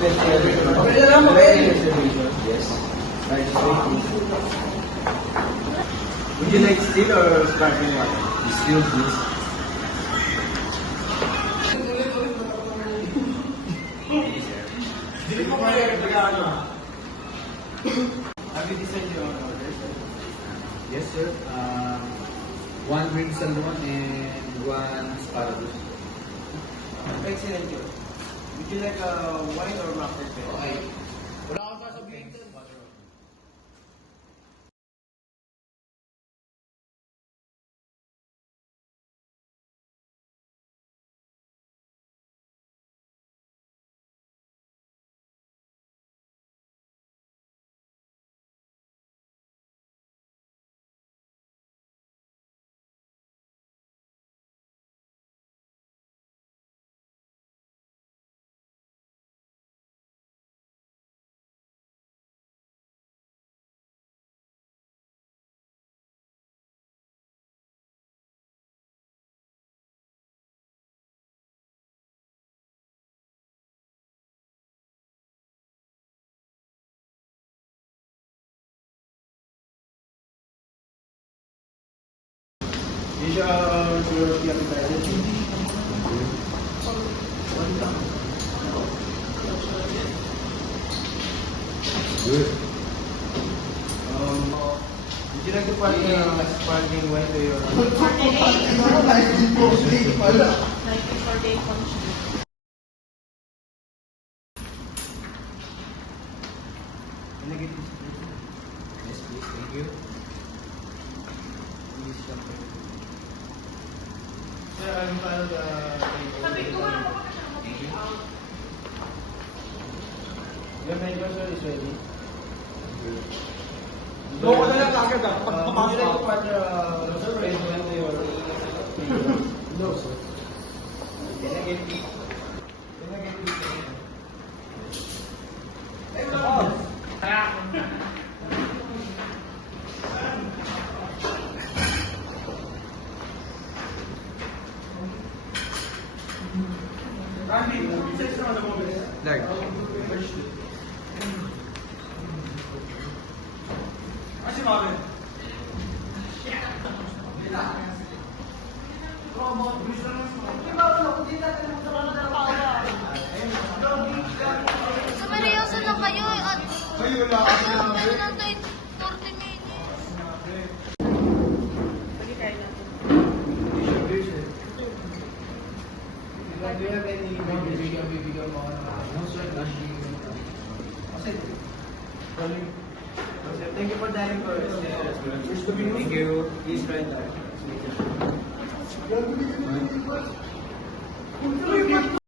Okay lang, okay. Yes. Right, straight. Would you like still or sparkling water? Still, please. Have you decided your order, sir? Yes, sir. One green salmon and one asparagus. Excellent, sir. Would you like wine or mackerel? Okay. Is your appetizer? Good. Would you like to put sparkling wine to your... Like for day function. Yes, please. Thank you. Sir, I'm filed Sabi ko nga ako Thank you. Your menu, sir, is ready. Loko na lang agad ah. Would you like to put sparkling wine to your... No, sir. Can I get it? Can I get it? Lag. Kasi mami. Sumeryoso lang kayo. Kayo lang. Ano lang tayo 40 minutes. Sige, kaya natin. Do you have any bibigyan mo? No, sir. Thank you for dining for us. Thank you. Please try that.